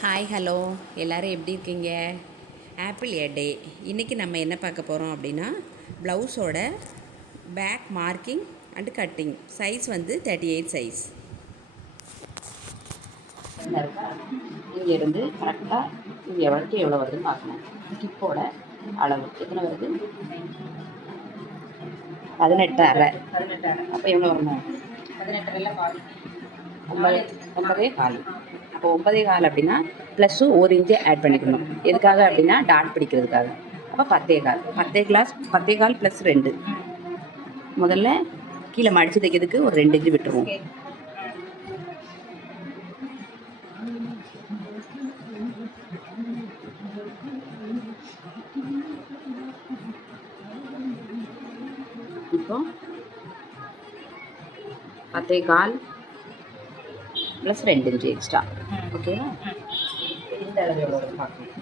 Hi hello எல்லோரும் எப்படி இருக்கீங்க? Apple a day. இன்றைக்கி நம்ம என்ன பார்க்க போகிறோம் அப்படின்னா, ப்ளவுஸோட back marking and cutting size வந்து 38 சைஸ். இங்கேருந்து கரெக்டாக இங்கே வரைக்கும் எவ்வளோ வருதுன்னு பார்க்கணும். ஹிப்போட அளவு எத்தனை வருது? 18.5. அப்போ எவ்வளோ வரணும்? 9.25. அப்போ 9.25 அப்படின்னா ப்ளஸ்ஸு 1 இன்ச்சு ஆட் பண்ணிக்கணும். எதுக்காக அப்படின்னா டாட் பிடிக்கிறதுக்காக. அப்போ 10.25 10.25 ப்ளஸ் 2. முதல்ல கீழே மடித்து தைக்கிறதுக்கு ஒரு 2 இன்ச்சு விட்டுருவோம். இப்போ 10.25 ப்ளஸ் 2 இன்ச்சு எக்ஸ்ட்ரா. ஓகேவா? இந்த அளவு எவ்வளோ பார்க்கணும்.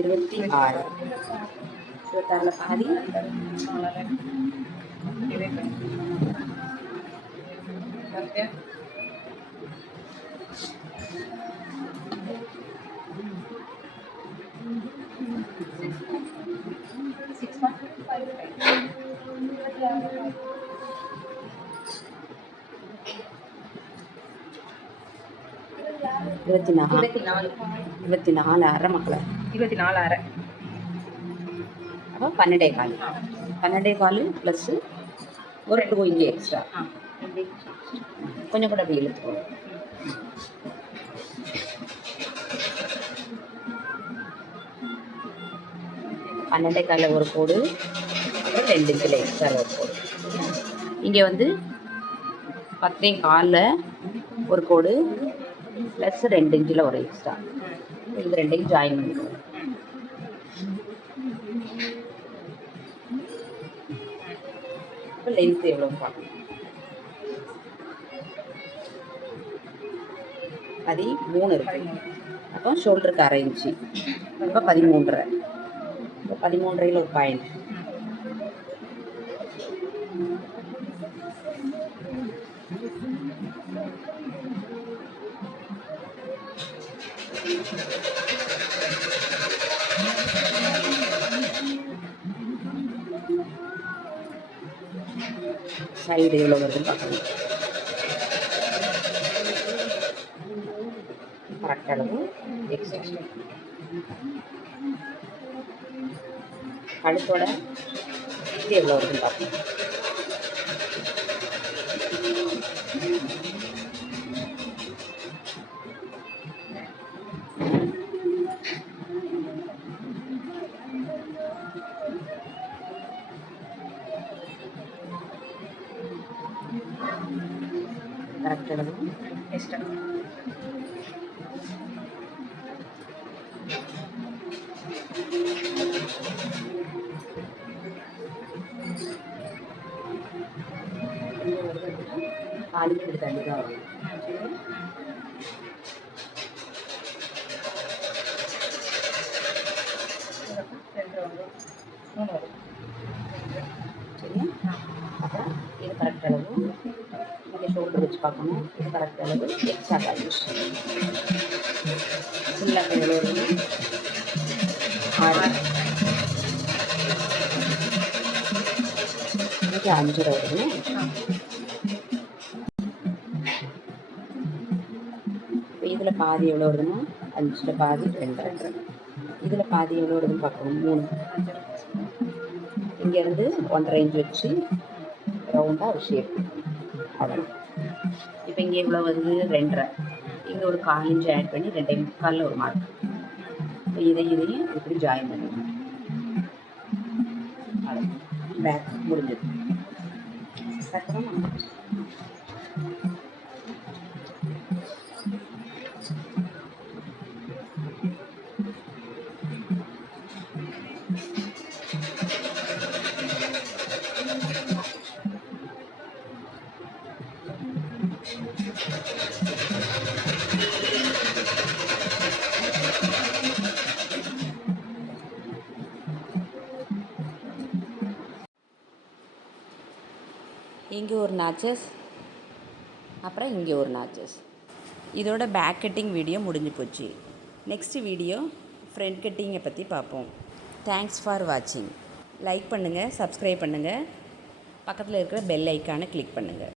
இருபத்தி 26 பாதி 24 அரை மக்களை 24 அரை. அப்போ 12.25 ப்ளஸ்ஸு ஒரு 2 இன்ச்சு எக்ஸ்ட்ரா. கொஞ்சம் கூட அப்படி இழுத்துக்கணும். பன்னெண்டே காலில் ஒரு கோடு, அப்புறம் 2 இன்ச்சில் எக்ஸ்ட்ரா ஒரு கோடு. இங்கே வந்து 10.25 ஒரு கோடு ப்ளஸ் 2 இன்ச்சில் ஒரு எக்ஸ்ட்ரா. இது ரெண்டையும் ஜாயின் பண்ணிக்கணும். இப்போ லென்த் எவ்வளோ பார்க்கணும். 13 இருக்கு. அப்போ ஷோல்டருக்கு 1/2 இன்ச்சு. இப்போ 13.5. இப்போ 13.5 ஒரு பாயிண்ட். சைடு எவ்வளோ வருதுன்னு பார்க்கணும். கரெக்ட் அளவு எக்ஸ்ட்ரா. கழுத்தோட இது எவ்வளோ வருதுன்னு பார்க்கணும். கரெக்ட் அளவு எக்ஸ்ட்ரா. காலுக்கு இப்படி தள்ளி தான் வரும். சரியா? அப்புறம் இது கரெக்ட் அளவு. இங்கே ஷோல்டர் வச்சு பார்க்கணும். இது கரெக்ட் அளவு எக்ஸ்ட்ரா காலேஜ் ஃபுல்லாக கையில் வருது 6. இது 5 வருதுன்னு. இப்போ இதில் பாதி எவ்வளோ வருதுன்னா 5ல் பாதி 2. இதில் பாதி எவ்வளோ வருதுன்னு பார்க்கணும். 3. இங்கேருந்து 1.5 இன்ச் வச்சு ரவுண்டாக ஒரு ஷேப். அவ்வளோ. இப்போ இங்கே எவ்வளோ வருது? 2.5. இங்கே ஒரு 1/4 இன்ச் ஆட் பண்ணி 2.25 ஒரு மார்க். இப்போ இதையும் இப்படி ஜாயின் பண்ணிடணும். அவ்வளோ. பேக் முடிஞ்சது. அப்புறம் இங்கே ஒரு நாச்சஸ், அப்புறம் இங்கே ஒரு நாச்சஸ். இதோட பேக் கட்டிங் வீடியோ முடிஞ்சு போச்சு. நெக்ஸ்ட் வீடியோ ஃப்ரண்ட் கட்டிங்கை பற்றி பார்ப்போம். தேங்க்ஸ் ஃபார் வாட்சிங். லைக் பண்ணுங்கள், சப்ஸ்கிரைப் பண்ணுங்கள், பக்கத்தில் இருக்கிற பெல் ஐக்கானை கிளிக் பண்ணுங்கள்.